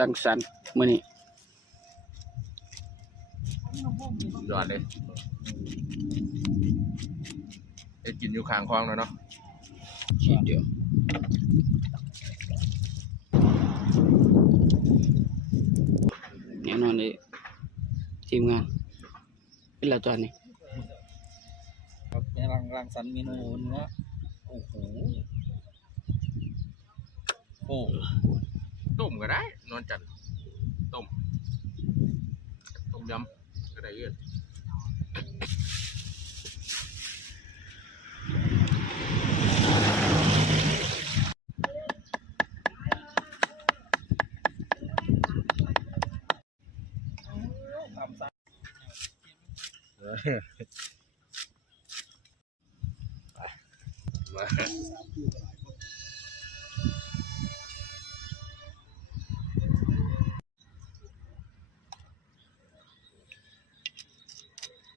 รังสรรค์มื้อนี้ยอดเลยได้กินอยู่ข้างคลองแล้วเนาะทีเดียวแน่นอนเลยทีมงานเป็นแล้วตอนนี้ครับในรังสรรค์เมนูเนื้อโอ้โหโอ้ ต้มก็ได้นอนจันทร์ต้มยำก็ได้เยอะมา